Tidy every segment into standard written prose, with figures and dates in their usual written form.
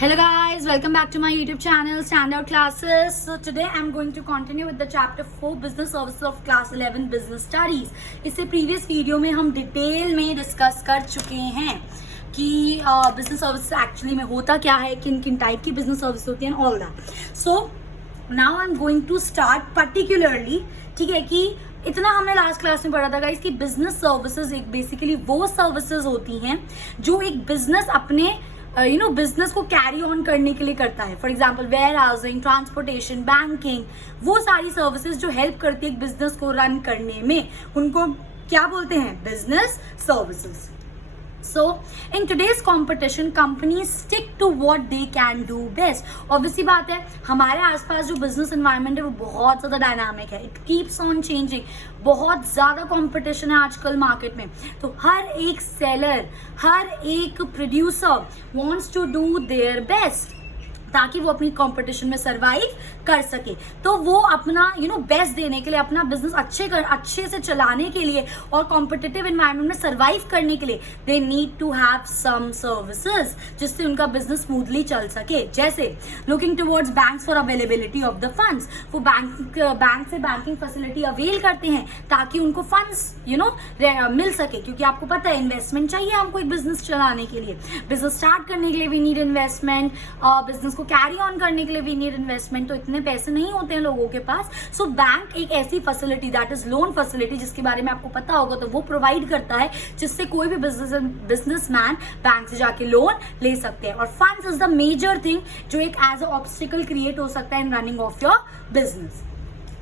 Hello guys, welcome back to my YouTube channel Standout Classes. So today I'm going to continue with the chapter 4 Business Services of Class 11 Business Studies. इससे previous video में हम detail में discuss कर चुके हैं कि business service actually में होता क्या है, किन किन टाइप की बिजनेस सर्विस होती है, all that. So now I am going to start particularly, ठीक है, कि इतना हमने लास्ट क्लास में पढ़ा था गाइस कि बिजनेस सर्विसेज एक बेसिकली वो सर्विसेज होती हैं जो एक बिजनेस अपने बिजनेस को कैरी ऑन करने के लिए करता है. For example warehousing, transportation, banking, वो सारी सर्विसेज जो हेल्प करती है एक बिजनेस को रन करने में, उनको क्या बोलते हैं? Business services. So in today's competition, companies stick to what they can do best. Obviously बात है, हमारे आसपास जो बिजनेस एनवायरनमेंट है वो बहुत ज़्यादा डायनामिक है. It keeps on changing. बहुत ज़्यादा कंपटीशन है आजकल मार्केट में. तो हर एक सेलर, हर एक producer wants to do their best ताकि वो अपनी कंपटीशन में सरवाइव कर सके. तो वो अपना बेस्ट देने के लिए, अपना बिजनेस अच्छे से चलाने के लिए और कॉम्पिटिटिव एनवायरनमेंट में सरवाइव करने के लिए they need to have some services जिससे उनका बिजनेस स्मूथली चल सके. जैसे looking towards banks for availability of the funds. वो बैंक से बैंकिंग फैसिलिटी अवेल करते हैं ताकि उनको फंड्स मिल सके, क्योंकि आपको पता है इन्वेस्टमेंट चाहिए हमको एक बिजनेस चलाने के लिए. बिजनेस स्टार्ट करने के लिए वी नीड इन्वेस्टमेंट, बिजनेस को कैरी ऑन करने के लिए वी नीड इन्वेस्टमेंट. तो इतने पैसे नहीं होते हैं लोगों के पास. सो बैंक एक ऐसी facility, that is loan facility, जिसके बारे में आपको पता होगा, तो वो प्रोवाइड करता है जिससे कोई भी बिजनेसमैन बैंक से जाके लोन ले सकते हैं. और funds is the major thing जो एक एज अ ऑब्स्टिकल क्रिएट हो सकता है in running of your business.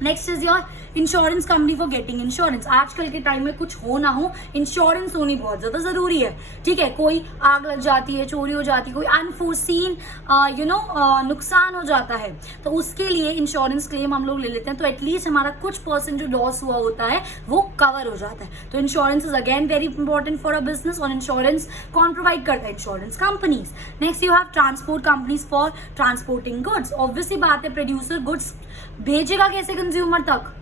Next is your insurance company for getting insurance. आजकल के टाइम में कुछ हो ना हो, इंश्योरेंस होनी बहुत ज्यादा जरूरी है. ठीक है, कोई आग लग जाती है, चोरी हो जाती है, कोई अनफोर्सीन नुकसान हो जाता है, तो उसके लिए इंश्योरेंस क्लेम हम लोग ले लेते हैं. तो एटलीस्ट हमारा कुछ % जो लॉस हुआ होता है वो कवर हो जाता है. तो insurance is again very important for a business. और इंश्योरेंस कौन प्रोवाइड करता है? Insurance companies. Next you have transport companies for transporting goods. Obviously बात है, प्रोड्यूसर गुड्स भेजेगा कैसे कंज्यूमर तक?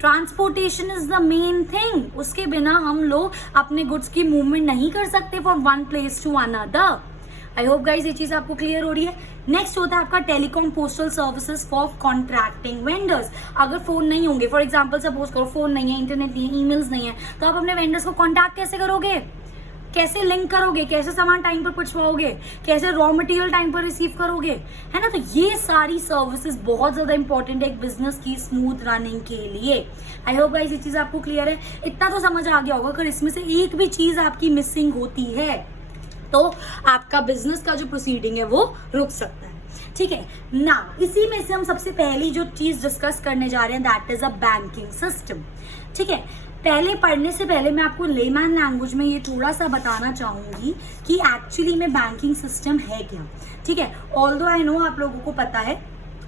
Transportation is the main thing. उसके बिना हम लोग अपने गुड्स की मूवमेंट नहीं कर सकते from one place to another. I hope guys ये चीज आपको क्लियर हो रही है. नेक्स्ट होता है आपका telecom postal services for contracting vendors. अगर फोन नहीं होंगे, फॉर एग्जाम्पल सपोज करो फोन नहीं है, इंटरनेट नहीं है, ईमेल्स नहीं है, तो आप अपने वेंडर्स को कॉन्टैक्ट कैसे करोगे? कैसे लिंक करोगे? कैसे सामान टाइम पर पहुंचवाओगे? कैसे रॉ मटेरियल टाइम पर रिसीव करोगे? है ना. तो ये सारी सर्विसेज बहुत ज्यादा इंपॉर्टेंट है एक बिजनेस की स्मूथ रनिंग के लिए. आई होप गाइस ये चीज आपको क्लियर है. इतना तो समझ आ गया होगा. अगर इसमें से एक भी चीज आपकी मिसिंग होती है तो आपका बिजनेस का जो प्रोसीडिंग है वो रुक सकता है. ठीक है ना. इसी में से हम सबसे पहली जो चीज डिस्कस करने जा रहे हैं, that is a banking system. ठीक है, पहले पढ़ने से पहले मैं आपको लेमैन लैंग्वेज में ये थोड़ा सा बताना चाहूंगी कि एक्चुअली में बैंकिंग सिस्टम है क्या. ठीक है, ऑल्दो आई नो आप लोगों को पता है,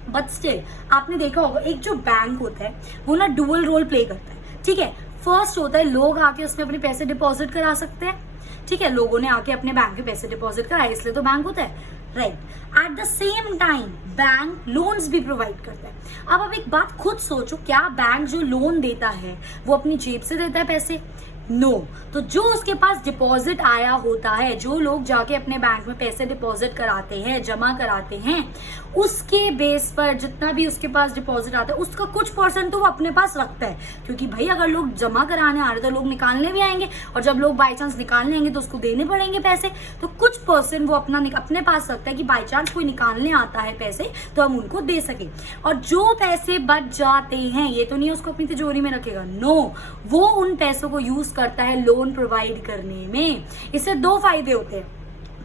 बट स्टिल आपने देखा होगा एक जो बैंक होता है वो ना डुअल रोल प्ले करता है. ठीक है, फर्स्ट होता है लोग आके उसमें अपने पैसे डिपॉजिट करा सकते हैं. ठीक है, लोगों ने आके अपने बैंक में पैसे डिपॉजिट कराए, इसलिए तो बैंक होता है, right. Eight the same time bank loans भी प्रोवाइड करता है. अब आप एक बात खुद सोचो, क्या बैंक जो लोन देता है वो अपनी जेब से देता है पैसे? नो. तो जो उसके पास डिपॉजिट आया होता है, जो लोग जाके अपने बैंक में पैसे डिपॉजिट कराते हैं, जमा कराते हैं, उसके बेस पर जितना भी उसके पास डिपॉजिट आता है उसका कुछ % तो वो अपने पास रखता है. क्योंकि भाई अगर लोग जमा कराने आ रहे तो लोग निकालने भी आएंगे, और जब लोग बाई चांस निकालने आएंगे तो उसको देने पड़ेंगे पैसे. तो कुछ % वो अपने पास रखता है कि बाई चांस कोई निकालने आता है पैसे तो हम उनको दे सके. और जो पैसे बच जाते हैं, ये तो नहीं उसको अपनी तिजोरी में रखेगा, नो, वो उन पैसों को यूज करता है लोन प्रोवाइड करने में. इससे दो फायदे होते हैं.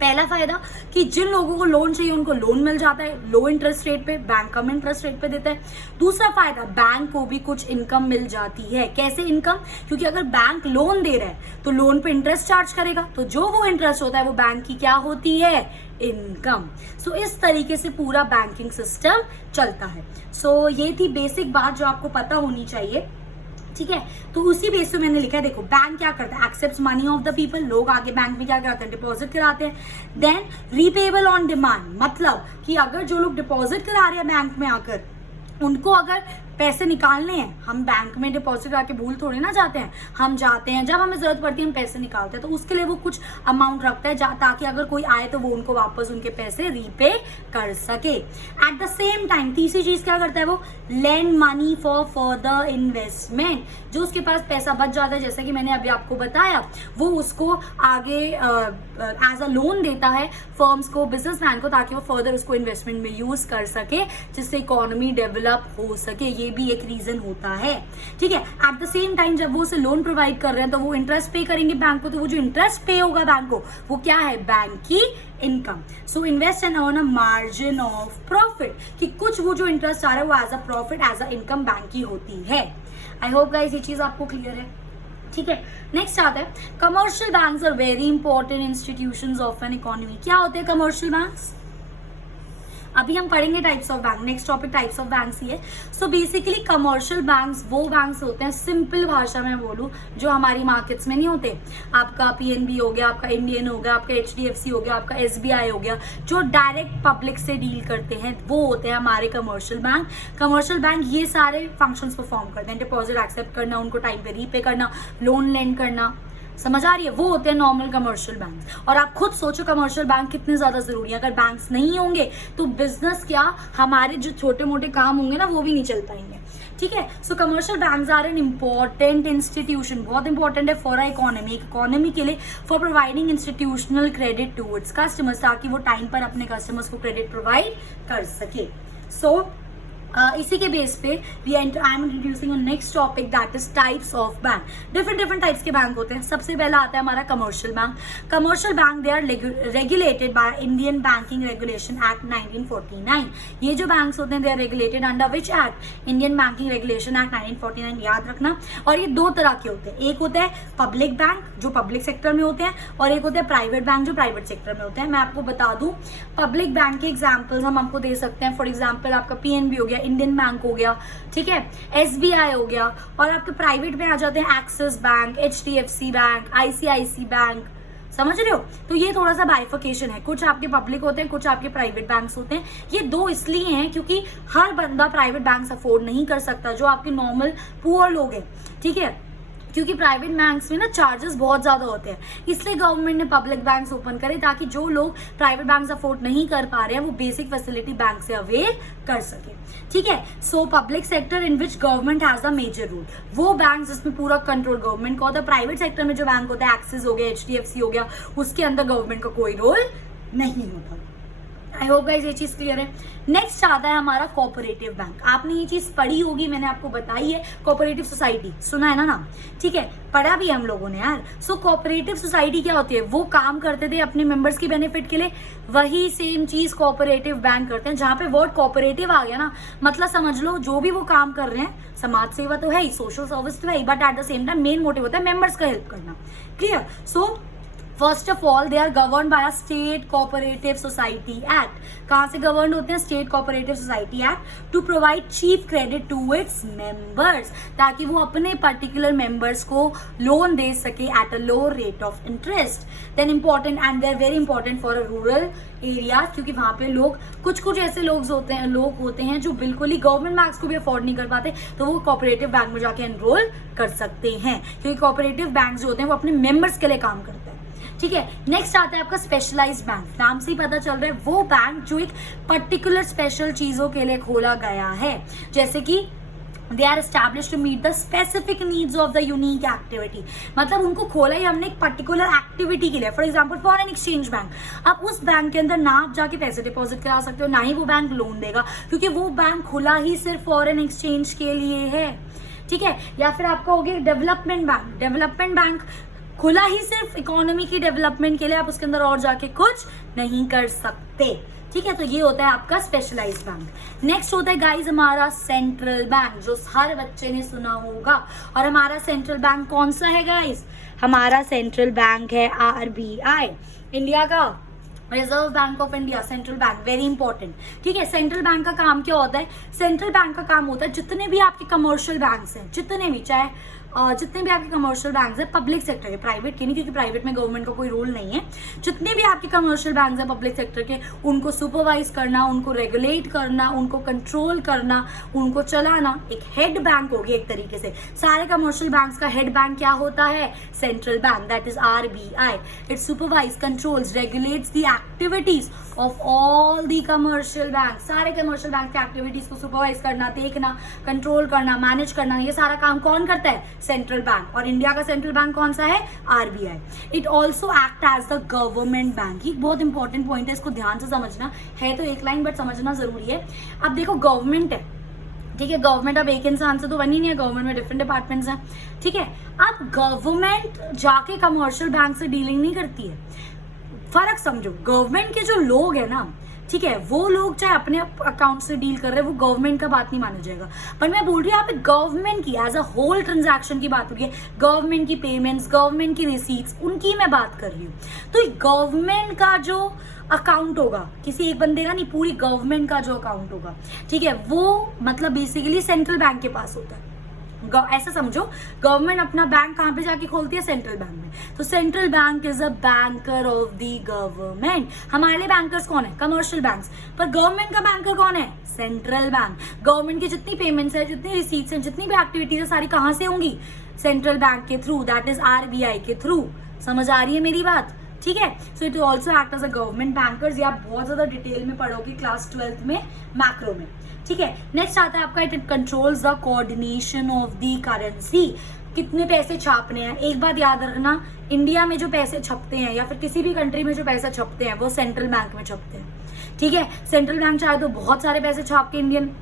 पहला फायदा कि जिन लोगों को लोन चाहिए उनको लोन मिल जाता है लो इंटरेस्ट रेट पे, बैंक कम इंटरेस्ट रेट पे देता है. दूसरा फायदा, बैंक को भी कुछ इनकम मिल जाती है. कैसे इनकम? क्योंकि अगर बैंक लोन दे रहा है तो लोन पे इंटरेस्ट चार्ज करेगा, तो जो वो इंटरेस्ट होता है वो बैंक की क्या होती है? इनकम. सो इस तरीके से पूरा बैंकिंग सिस्टम चलता है. सो ये थी बेसिक बात जो आपको पता होनी चाहिए. ठीक है, तो उसी बेस पे मैंने लिखा है. देखो बैंक क्या करता है? Accept money of the people. लोग आगे बैंक में क्या करते हैं? डिपॉजिट कराते हैं. देन रीपेबल ऑन डिमांड, मतलब कि अगर जो लोग डिपॉजिट करा रहे हैं बैंक में आकर, उनको अगर पैसे निकालने हैं, हम बैंक में डिपॉजिट करके भूल थोड़ी ना जाते हैं, हम जाते हैं जब हमें जरूरत पड़ती है हम पैसे निकालते हैं, तो उसके लिए वो कुछ अमाउंट रखता है ताकि अगर कोई आए तो वो उनको वापस उनके पैसे रीपे कर सके। एट द सेम टाइम तीसरी चीज क्या करता है वो, land money for further investment. जो उसके पास पैसा बच जाता है, जैसे कि मैंने अभी आपको बताया, वो उसको आगे एज अ लोन देता है फर्म्स को, बिजनेसमैन को, ताकि वो फर्दर उसको इन्वेस्टमेंट में यूज कर सके, जिससे इकोनॉमी डेवलप हो सके। ये भी एक रीजन होता है, ठीक है। एट द सेम टाइम जब वो उसे लोन प्रोवाइड कर रहे हैं तो वो इंटरेस्ट पे करेंगे बैंक को, तो वो जो इंटरेस्ट पे होगा बैंक को वो क्या है, बैंक की income. So invest and earn a margin of profit, कि कुछ वो जो इंटरेस्ट आ रहा है वो as a profit, as a income bank की होती है। आई होप गाइस ये चीज आपको क्लियर है, ठीक है। नेक्स्ट आता है commercial banks are very important institutions of an economy. क्या होते हैं कमर्शियल बैंक्स? अभी हम पढ़ेंगे types of bank, next topic types of banks ही है। सो बेसिकली कमर्शियल बैंक्स वो बैंक्स होते हैं, सिंपल भाषा में बोलूं, जो हमारी मार्केट्स में नहीं होते। आपका पीएनबी हो गया, आपका इंडियन हो गया, आपका एचडीएफसी हो गया, आपका एसबीआई हो गया, जो डायरेक्ट पब्लिक से डील करते हैं वो होते हैं हमारे कमर्शियल बैंक। कमर्शियल बैंक ये सारे फंक्शंस परफॉर्म करते हैं, डिपॉजिट एक्सेप्ट करना, उनको टाइम पे रीपे करना, लोन लेंड करना, समझ आ रही है, वो होते हैं नॉर्मल कमर्शियल बैंक। और आप खुद सोचो कमर्शियल बैंक कितने ज्यादा जरूरी है। अगर बैंक्स नहीं होंगे तो बिजनेस क्या, हमारे जो छोटे मोटे काम होंगे ना वो भी नहीं चल पाएंगे, ठीक है। So commercial banks are an important institution, बहुत इंपॉर्टेंट है फॉर इकोनॉमी के लिए, for providing institutional credit to its customers, ताकि वो टाइम पर अपने कस्टमर्स को क्रेडिट प्रोवाइड कर सके। सो इसी के बेस पे I am introducing next topic, that is types of bank. Different types के बैंक होते हैं। सबसे पहला आता है हमारा commercial bank. Commercial bank they are regulated by Indian banking regulation act 1949। ये जो बैंक्स होते हैं they are regulated under which act, Indian banking regulation act 1949, याद रखना। और ये दो तरह के होते हैं, एक होता है पब्लिक बैंक जो पब्लिक सेक्टर में होते हैं, और एक होता है प्राइवेट बैंक जो प्राइवेट सेक्टर में होते हैं। मैं आपको बता दूं पब्लिक बैंक के एग्जाम्पल्स हम आपको दे सकते हैं। फॉर एग्जाम्पल आपका पीएनबी हो गया, इंडियन बैंक हो गया, ठीक है, एसबीआई हो गया। और आपके प्राइवेट में आ जाते हैं Axis bank, HDFC bank, ICIC bank, समझ रहे हो। तो ये थोड़ा सा बाइफिकेशन है, कुछ आपके पब्लिक होते हैं, कुछ आपके प्राइवेट बैंक्स होते हैं। ये दो इसलिए हैं क्योंकि हर बंदा प्राइवेट बैंक्स अफोर्ड नहीं कर सकता, जो आपके नॉर्मल पुअर लोग हैं, ठीक है, क्योंकि प्राइवेट बैंक्स में ना चार्जेस बहुत ज्यादा होते हैं। इसलिए गवर्नमेंट ने पब्लिक बैंक्स ओपन करे ताकि जो लोग प्राइवेट बैंक्स अफोर्ड नहीं कर पा रहे हैं वो बेसिक फैसिलिटी बैंक से अवेल कर सके, ठीक है। So public sector in which government has the major rule, वो बैंक जिसमें पूरा कंट्रोल गवर्नमेंट का होता है। प्राइवेट सेक्टर में जो बैंक होता है, एक्सिस हो गया, एचडीएफसी हो गया, उसके अंदर गवर्नमेंट का कोई रोल नहीं होता। आई होप गाइस ये चीज क्लियर है। नेक्स्ट आता है हमारा कोऑपरेटिव बैंक। आपने ये चीज पढ़ी होगी, मैंने आपको बताई है, कोऑपरेटिव सोसाइटी सुना है ना नाम, ठीक है, पढ़ा भी हम लोगों ने यार। सो कोऑपरेटिव सोसाइटी क्या होती है, वो काम करते थे अपने मेंबर्स की बेनिफिट के लिए, वही सेम चीज कोऑपरेटिव बैंक करते हैं। जहां पे वर्ड कोऑपरेटिव आ गया ना, मतलब समझ लो जो भी वो काम कर रहे हैं, समाज सेवा तो है ही, सोशल सर्विस तो है ही, but at the same time main motive होता है मेंबर्स का हेल्प करना, clear. So first of all they are govern by a state cooperative society act. कहां से गवर्न होते हैं, state cooperative society act, to provide cheap credit to its members, ताकि वो अपने पर्टिकुलर मेंबर्स को लोन दे सके at a low rate of interest. Then important and they are very important for a rural area, क्योंकि वहां पे कुछ ऐसे लोग होते हैं जो बिल्कुल ही गवर्नमेंट बैंक्स को भी अफोर्ड नहीं कर पाते, तो वो कोऑपरेटिव बैंक में जाके एनरोल कर सकते हैं, क्योंकि कोऑपरेटिव बैंक जो होते हैं वो अपने मेंबर्स के लिए काम करते हैं, ठीक है। नेक्स्ट आता है आपका स्पेशलाइज्ड बैंक। नाम से ही पता चल रहा है वो बैंक जो एक पर्टिकुलर स्पेशल चीजों के लिए खोला गया है, जैसे कि they are establish to meet the specific needs of the unique activity. मतलब उनको खोला ही हमने एक पर्टिकुलर एक्टिविटी के लिए। For example foreign exchange bank, आप उस बैंक के अंदर ना आप जाके पैसे डिपॉजिट करा सकते हो, ना ही वो बैंक लोन देगा, क्योंकि वो बैंक खुला ही सिर्फ फॉरेन एक्सचेंज के लिए है, ठीक है। या फिर आपका हो गया डेवलपमेंट बैंक। डेवलपमेंट बैंक खुला ही सिर्फ इकोनॉमी की डेवलपमेंट के लिए, आप उसके अंदर और जाके कुछ नहीं कर सकते, ठीक है। तो ये होता है आपका स्पेशलाइज्ड बैंक। नेक्स्ट होता है गाइस हमारा सेंट्रल बैंक, जो हर बच्चे ने सुना होगा। और हमारा सेंट्रल बैंक कौन सा है गाइस, हमारा सेंट्रल बैंक है आरबीआई, इंडिया का reserve bank of India, central bank, very important, ठीक है। सेंट्रल बैंक का काम क्या होता है, सेंट्रल बैंक का काम होता है जितने भी आपके कमर्शियल बैंक्स हैं, जितने भी, चाहे जितने भी आपके कमर्शियल बैंक है पब्लिक सेक्टर के, प्राइवेट के नहीं, क्योंकि प्राइवेट में गवर्नमेंट का कोई रोल नहीं है, जितने भी आपके कमर्शियल बैंक है पब्लिक सेक्टर के, उनको सुपरवाइज करना, उनको रेगुलेट करना, उनको कंट्रोल करना, उनको चलाना एक हेड बैंक होगी एक तरीके से। सारे कमर्शियल बैंक्स का हेड बैंक क्या होता है? Central bank, that is RBI। It supervise, controls, regulates the activities of all the commercial bank. सारे कमर्शियल बैंक की एक्टिविटीज को सुपरवाइज करना, देखना, कंट्रोल करना, मैनेज करना, ये सारा काम कौन करता है? Central bank. और इंडिया का सेंट्रल बैंक कौन सा है? RBI। It also act as the government bank. ये बहुत इंपॉर्टेंट पॉइंट है, इसको ध्यान से समझना है, तो एक लाइन बट समझना जरूरी है। अब देखो गवर्नमेंट है, ठीक है, गवर्नमेंट अब एक इंसान से तो बनी नहीं है, गवर्नमेंट में डिफरेंट डिपार्टमेंट्स हैं, ठीक है। अब गवर्नमेंट जाके कमर्शियल बैंक से डीलिंग नहीं करती है। फर्क समझो, गवर्नमेंट के जो लोग हैं ना, ठीक है, वो लोग चाहे अपने अकाउंट से डील कर रहे हैं, वो गवर्नमेंट का बात नहीं माना जाएगा। पर मैं बोल रही हूँ यहाँ पे गवर्नमेंट की एज अ होल ट्रांजैक्शन की बात हो रही है, गवर्नमेंट की पेमेंट्स, गवर्नमेंट की रिसीट्स, उनकी मैं बात कर रही हूँ। तो गवर्नमेंट का जो अकाउंट होगा, किसी एक बंदे का नहीं, पूरी गवर्नमेंट का जो अकाउंट होगा, ठीक है, वो मतलब बेसिकली सेंट्रल बैंक के पास होता है। ऐसा समझो, गवर्नमेंट अपना बैंक कहाँ पे जाके खोलती है? सेंट्रल बैंक में। तो central bank is a banker of the government. हमारे लिए बैंकर्स कौन है? Commercial banks. पर गवर्नमेंट का बैंकर कौन है? Central bank. गवर्नमेंट की जितनी पेमेंट्स है, जितनी रिसीट्स हैं, जितनी भी एक्टिविटीज है, सारी कहाँ से होंगी? सेंट्रल बैंक के थ्रू, दैट इज RBI के थ्रू। समझ आ रही है मेरी बात? ठीक है। So it also act as a government bankers. ये आप बहुत ज्यादा डिटेल में पढ़ोगे क्लास 12th में, मैक्रो में, ठीक है। नेक्स्ट आता है आपका, it controls the coordination of the currency. कितने पैसे छापने हैं? एक बात याद रखना, इंडिया में जो पैसे छपते हैं या फिर किसी भी कंट्री में जो पैसे छपते हैं वो सेंट्रल बैंक में छपते हैं, ठीक है। सेंट्रल बैंक चाहे तो बहुत सारे पैसे छाप के इंडियन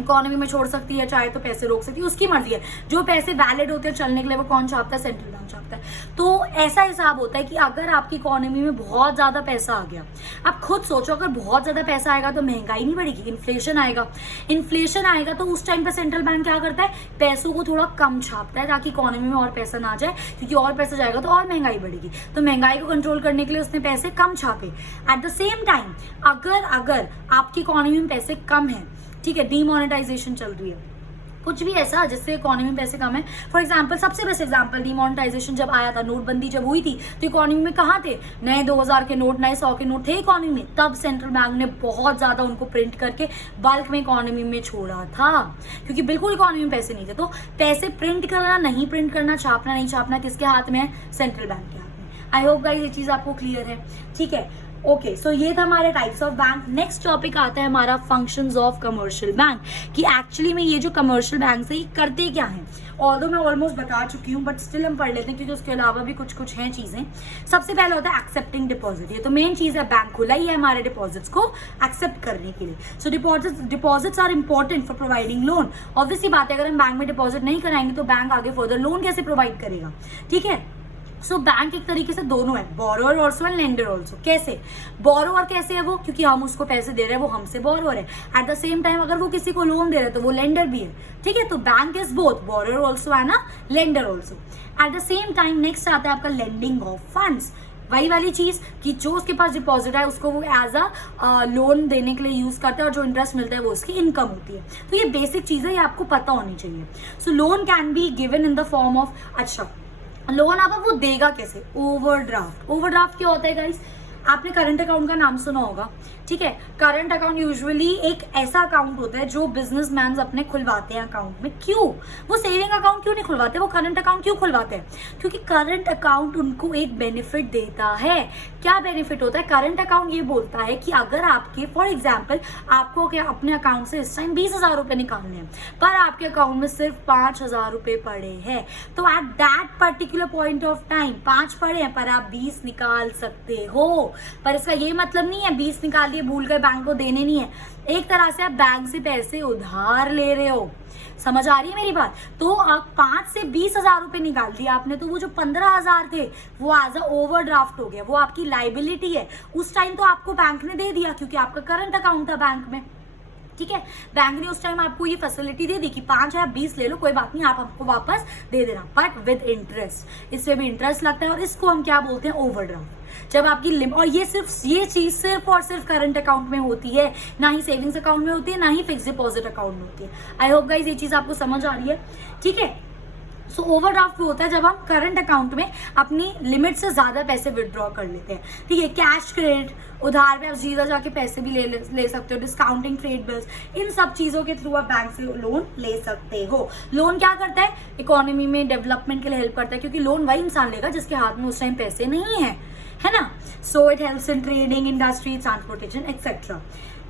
इकोनॉमी में छोड़ सकती है, चाहे तो पैसे रोक सकती है, उसकी मर्जी है। जो पैसे वैलिड होते हैं चलने के लिए वो कौन छापता है? सेंट्रल बैंक छापता है। तो ऐसा हिसाब होता है कि अगर आपकी इकोनॉमी में बहुत ज्यादा पैसा आ गया, आप खुद सोचो, अगर बहुत ज्यादा पैसा आएगा तो महंगाई नहीं बढ़ेगी, इन्फ्लेशन आएगा। इन्फ्लेशन आएगा तो उस टाइम पे सेंट्रल बैंक क्या करता है? पैसों को थोड़ा कम छापता है ताकि इकोनॉमी में और पैसा ना जाए, क्योंकि और पैसा जाएगा तो और महंगाई बढ़ेगी। तो महंगाई को कंट्रोल करने के लिए उसने पैसे कम छापे। एट द सेम टाइम अगर आपकी इकोनॉमी में पैसे कम है, ठीक है, डीमोनेटाइजेशन चल रही है, कुछ भी ऐसा जिससे इकोनॉमी में पैसे कम है, फॉर एग्जांपल, सबसे बेस्ट एग्जांपल, डीमोनेटाइजेशन जब आया था, नोटबंदी जब हुई थी, तो इकोनॉमी में कहाँ थे? नए 2000 के नोट, नए 100 के नोट थे इकोनॉमी में। तब सेंट्रल बैंक ने बहुत ज्यादा उनको प्रिंट करके बल्क में इकोनॉमी में छोड़ा था, क्योंकि बिल्कुल इकोनॉमी में पैसे नहीं थे। तो पैसे प्रिंट करना, नहीं प्रिंट करना, छापना, नहीं छापना किसके हाथ में है? सेंट्रल बैंक के हाथ में। आई होप गाइस ये चीज आपको क्लियर है, ठीक है। ओके, सो ये था हमारे types of bank. Next topic आता है हमारा फंक्शंस ऑफ कमर्शियल बैंक, कि एक्चुअली में ये जो कमर्शियल बैंक है ये करते क्या हैं। ऑल्दो मैं ऑलमोस्ट बता चुकी हूँ, बट स्टिल हम पढ़ लेते हैं क्योंकि उसके अलावा भी कुछ हैं चीजें। सबसे पहले होता है एक्सेप्टिंग डिपॉजिट। ये तो मेन चीज है, बैंक खुला ही है हमारे डिपॉजिट्स को एक्सेप्ट करने के लिए। So deposits are important for providing loan. Obviously बात है, अगर हम बैंक में डिपॉजिट नहीं कराएंगे तो बैंक आगे फर्दर लोन कैसे प्रोवाइड करेगा, ठीक है। सो बैंक एक तरीके से दोनों है, borrower also and lender also. कैसे? बोरोअर कैसे है वो? क्योंकि हम उसको पैसे दे रहे हैं, वो हमसे बोरोअर है। एट द सेम टाइम अगर वो किसी को लोन दे रहे हैं तो वो लेंडर भी है, ठीक है। तो bank is both, borrower also है ना, lender also. Eight the same time next आता है आपका लेंडिंग ऑफ फंड्स। वही वाली चीज कि जो उसके पास डिपॉजिट है उसको वो एज अ लोन देने के लिए यूज करते हैं, और जो इंटरेस्ट मिलता है वो उसकी इनकम होती है। तो ये बेसिक चीज है, ये आपको पता होनी चाहिए। So loan can be given in the form of, अच्छा लोन अब वो देगा कैसे? ओवरड्राफ्ट। ओवरड्राफ्ट क्या होता है गाइस? आपने करंट अकाउंट का नाम सुना होगा, ठीक है। करंट अकाउंट यूजुअली एक ऐसा अकाउंट होता है जो बिजनेसमैन अपने खुलवाते हैं अकाउंट में। क्यों? वो सेविंग अकाउंट क्यों नहीं खुलवाते, वो करंट अकाउंट क्यों खुलवाते हैं? क्योंकि करंट अकाउंट उनको एक बेनिफिट देता है। क्या बेनिफिट होता है? करंट अकाउंट ये बोलता है कि अगर आपके, फॉर एग्जाम्पल, आपको क्या अपने अकाउंट से इस टाइम 20,000 रुपए निकालने हैं, पर आपके अकाउंट में सिर्फ 5,000 रुपए पड़े हैं, तो at that particular point of time 5 पड़े हैं पर आप 20 निकाल सकते हो। पर इसका ये मतलब नहीं है 20 निकाल लिए, भूल गए, बैंक को देने नहीं है। एक तरह से आप बैंक से पैसे उधार ले रहे हो। समझ आ रही है मेरी बात? तो आप 5 से 20,000 रुपए निकाल दिया आपने, तो वो जो 15,000 थे वो एज अ ओवरड्राफ्ट हो गया, वो आपकी लाइबिलिटी है। उस टाइम तो आपको बैंक ने दे दिया क्योंकि आपका करंट अकाउंट था बैंक में, ठीक है। बैंक ने उस टाइम आपको ये फैसिलिटी दे दी कि 5 है आप 20 ले लो, कोई बात नहीं, आप हमको वापस दे देना, बट विद इंटरेस्ट। इसमें भी इंटरेस्ट लगता है और इसको हम क्या बोलते हैं? ओवरड्राफ्ट। जब आपकी और ये चीज सिर्फ और सिर्फ करंट अकाउंट में होती है, ना ही सेविंग्स अकाउंट में होती है, ना ही फिक्स डिपॉजिट अकाउंट में होती है। आई होप गाइज ये चीज आपको समझ आ रही है, ठीक है। सो ओवरड्राफ्ट वो होता है जब हम करंट अकाउंट में अपनी लिमिट से ज़्यादा पैसे विड्रॉ कर लेते हैं, ठीक है। कैश क्रेडिट, उधार पे आप सीधा जाके पैसे भी ले सकते हो, डिस्काउंटिंग ट्रेड बिल्स, इन सब चीज़ों के थ्रू आप बैंक से लोन ले सकते हो। लोन क्या करता है, इकोनॉमी में डेवलपमेंट के लिए हेल्प करता है, क्योंकि लोन वही इंसान लेगा जिसके हाथ में उस टाइम पैसे नहीं है ना। So it helps in trading, industry, transportation etcetera.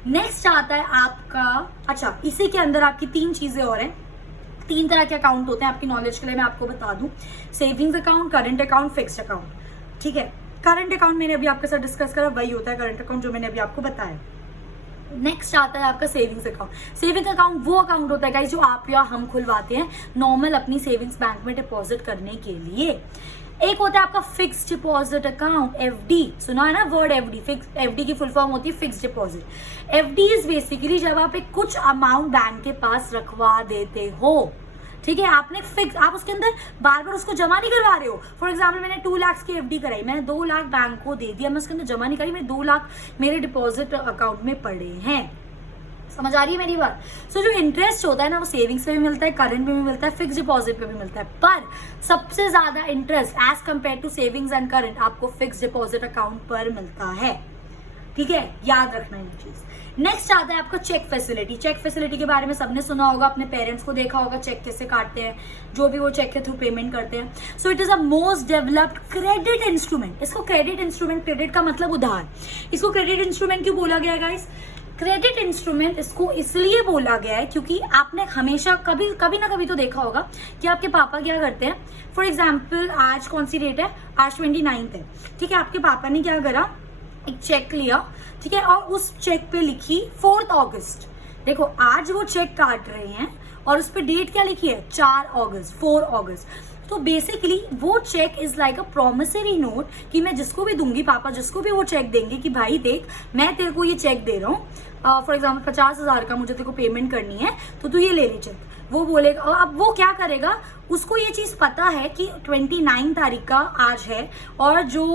Next आता है आपका, अच्छा इसी के अंदर आपकी 3 चीज़ें और हैं। 3 तरह के अकाउंट होते हैं, आपकी नॉलेज के लिए मैं आपको बता दूं। Savings account, current account, fixed account, ठीक है। करंट अकाउंट मैंने अभी आपके साथ डिस्कस करा, वही होता है करंट अकाउंट जो मैंने अभी आपको बताया। नेक्स्ट आता है आपका सेविंग्स अकाउंट। सेविंग अकाउंट वो अकाउंट होता है गाइस जो आप या हम खुलवाते हैं नॉर्मल अपनी सेविंग्स बैंक में डिपॉजिट करने के लिए। एक होता है आपका फिक्स डिपॉजिट अकाउंट, एफडी, सुना है ना वर्ड एफडी। फिक्स, एफडी की फुल फॉर्म होती है fix deposit. FD is basically जब आप एक कुछ अमाउंट बैंक के पास रखवा देते हो, ठीक है। आपने फिक्स, आप उसके अंदर बार बार उसको जमा नहीं करवा रहे हो। फॉर एग्जाम्पल मैंने 2 लाख की एफडी कराई, मैंने 2 लाख बैंक को दे दिया, मैं उसके अंदर जमा नहीं करी, मैं 2 लाख मेरे डिपॉजिट अकाउंट में पड़े हैं। समझ आ रही है मेरी बात। सो जो इंटरेस्ट होता है ना वो सेविंग्स पे भी मिलता है, करंट पे भी मिलता है, फिक्स डिपॉजिट पे भी मिलता है, पर सबसे ज्यादा interest as compare to savings and current आपको फिक्स डिपॉजिट अकाउंट पर मिलता है, ठीक है। याद रखना ये चीज। नेक्स्ट आता है आपका चेक फैसिलिटी। चेक फैसिलिटी के बारे में सबने सुना होगा, अपने पेरेंट्स को देखा होगा चेक कैसे काटते हैं, जो भी वो चेक के थ्रू पेमेंट करते हैं। So it is a most developed credit instrument. इसको क्रेडिट इंस्ट्रूमेंट, क्रेडिट का मतलब उधार, इसको क्रेडिट इंस्ट्रूमेंट क्यों बोला गया है गाइस? क्रेडिट इंस्ट्रूमेंट इसको इसलिए बोला गया है क्योंकि आपने हमेशा कभी ना कभी तो देखा होगा कि आपके पापा क्या करते हैं। फॉर एग्जाम्पल आज कौन सी डेट है, आज 29 है, ठीक है। आपके पापा ने क्या करा, एक चेक लिया, ठीक है, और उस चेक पे लिखी 4 अगस्त। देखो आज वो चेक काट रहे हैं और उस पर डेट क्या लिखी है, 4 अगस्त। तो बेसिकली वो cheque is like a promissory note कि मैं जिसको भी दूंगी, पापा जिसको भी वो चेक देंगे कि भाई देख मैं तेरे को ये चेक दे रहा हूँ, फॉर एग्जाम्पल 50,000 का मुझे तेरे को पेमेंट करनी है, तो तू ये ले ले चेक। वो बोलेगा, और अब वो क्या करेगा, उसको ये चीज पता है कि 29 तारीख का आज है और जो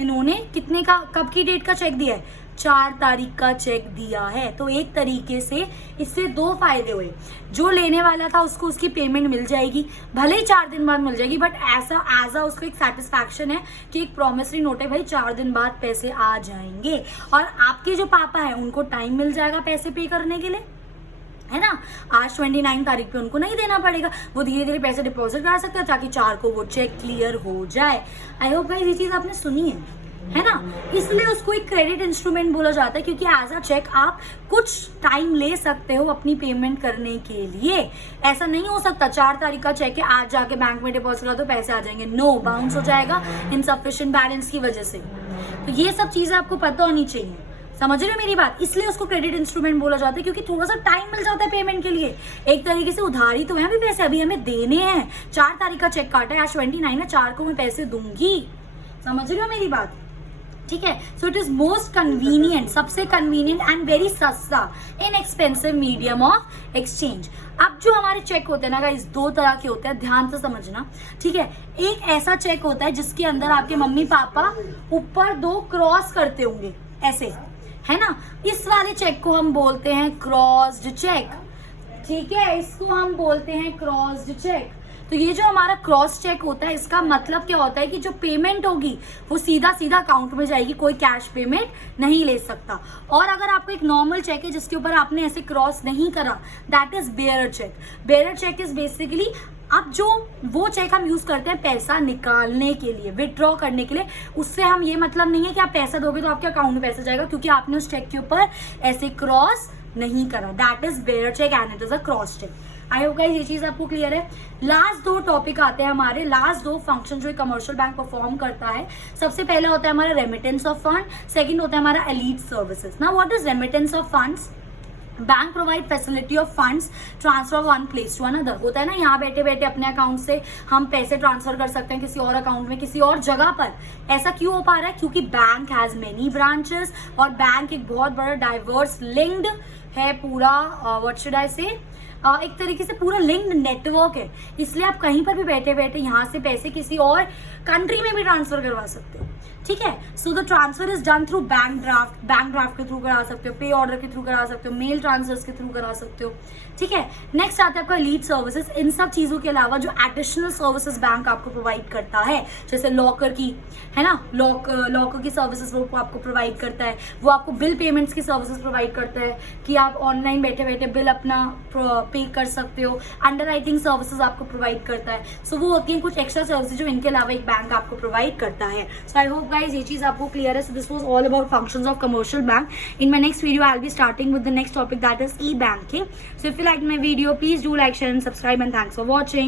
इन्होंने कितने का, कब की डेट का चेक दिया है, 4 तारीख का चेक दिया है। तो एक तरीके से इससे 2 फायदे हुए, जो लेने वाला था उसको उसकी पेमेंट मिल जाएगी, भले ही 4 दिन बाद मिल जाएगी, बट ऐसा एज उसको एक सेटिस्फैक्शन है कि एक प्रॉमिसरी नोट है, भाई 4 दिन बाद पैसे आ जाएंगे। और आपके जो पापा है उनको टाइम मिल जाएगा पैसे पे करने के लिए, है ना। आज 29 तारीख पे उनको नहीं देना पड़ेगा, वो धीरे धीरे पैसे डिपॉजिट करा सकते हैं ताकि 4 को वो चेक क्लियर हो जाए। आई होप गाइस ये चीज आपने सुनी है ना। इसलिए उसको एक क्रेडिट इंस्ट्रूमेंट बोला जाता है क्योंकि एज अ चेक आप कुछ टाइम ले सकते हो अपनी पेमेंट करने के लिए। ऐसा नहीं हो सकता 4 तारीख का चेक है आज जाके बैंक में डिपॉजिट करा तो पैसे आ जाएंगे, नो, बाउंस हो जाएगा इनसफिशिएंट बैलेंस की वजह से। तो ये सब चीजें आपको पता होनी चाहिए, समझ रहे हो मेरी बात। इसलिए उसको क्रेडिट इंस्ट्रूमेंट बोला जाता है क्योंकि थोड़ा सा टाइम मिल जाता है पेमेंट के लिए। एक तरीके से उधारी तो है, अभी पैसे अभी हमें देने हैं। 4 तारीख का चेक काटा है, आज 29 है, 4 को मैं पैसे दूंगी, समझ रहे हो मेरी बात, ठीक है। So it is most convenient, सबसे कन्वीनियंट एंड वेरी सस्ता इनएक्सपेंसिव मीडियम ऑफ एक्सचेंज। अब जो हमारे चेक होते हैं ना गाइस 2 तरह के होते हैं, ध्यान से समझना, ठीक है। एक ऐसा चेक होता है जिसके अंदर आपके मम्मी पापा ऊपर 2 क्रॉस करते होंगे ऐसे, है ना। इस वाले चेक को हम बोलते हैं क्रॉस्ड चेक, ठीक है, इसको हम बोलते हैं क्रॉस्ड चेक। तो ये जो हमारा क्रॉस चेक होता है इसका मतलब क्या होता है कि जो पेमेंट होगी वो सीधा सीधा अकाउंट में जाएगी, कोई कैश पेमेंट नहीं ले सकता। और अगर आपको एक नॉर्मल चेक है जिसके ऊपर आपने ऐसे क्रॉस नहीं करा, that is bearer cheque. Bearer cheque is basically अब जो वो चेक हम यूज करते हैं पैसा निकालने के लिए, विड्रॉ करने के लिए, उससे हम ये मतलब नहीं है कि आप पैसा दोगे तो आपके अकाउंट में पैसा जाएगा क्योंकि आपने उस चेक के ऊपर ऐसे क्रॉस नहीं करा, that is bearer cheque and it is a cross cheque. I hope guys ये चीज आपको क्लियर है। लास्ट 2 टॉपिक आते हैं हमारे, लास्ट 2 फंक्शन जो कमर्शियल बैंक परफॉर्म करता है। सबसे पहला होता है हमारा रेमिटेंस ऑफ फंड, सेकंड होता है हमारा elite services. Now what is remittance of funds? Bank provide facility of funds transfer one place to another. होता है ना, यहाँ बैठे बैठे अपने अकाउंट से हम पैसे ट्रांसफर कर सकते हैं किसी और अकाउंट में, किसी और जगह पर। ऐसा क्यों हो पा रहा है? क्योंकि बैंक हैज मेनी ब्रांचेस और बैंक एक बहुत बड़ा डाइवर्स लिंक्ड है पूरा, व्हाट शुड आई से, एक तरीके से पूरा लिंक्ड नेटवर्क है, इसलिए आप कहीं पर भी बैठे बैठे यहाँ से पैसे किसी और कंट्री में भी ट्रांसफर करवा सकते हो, ठीक है। So the transfer is done through bank draft के थ्रू करा सकते हो, पे ऑर्डर के थ्रू करा सकते हो, मेल ट्रांसफर्स के थ्रू करा सकते हो, ठीक है। नेक्स्ट आता है आपका लीड सर्विसेज। इन सब चीज़ों के अलावा जो एडिशनल सर्विसेज बैंक आपको प्रोवाइड करता है, जैसे लॉकर की, है ना, लॉकर की सर्विसेज वो आपको प्रोवाइड करता है, वो आपको बिल पेमेंट्स की सर्विसेज प्रोवाइड करता है कि आप ऑनलाइन बैठे बैठे बिल अपना पे कर सकते हो। अंडर राइटिंग सर्विसेज आपको प्रोवाइड करता है। सो वो होती हैं कुछ एक्स्ट्रा सर्विसेज जो इनके अलावा एक बैंक आपको प्रोवाइड करता है। सो आई होप गाइज ये चीज़ आपको क्लियर है। So this was all about functions of commercial bank. In my next video I will be starting with the next topic, that is E banking. So if you liked my video, please do like, share and subscribe, and thanks for watching.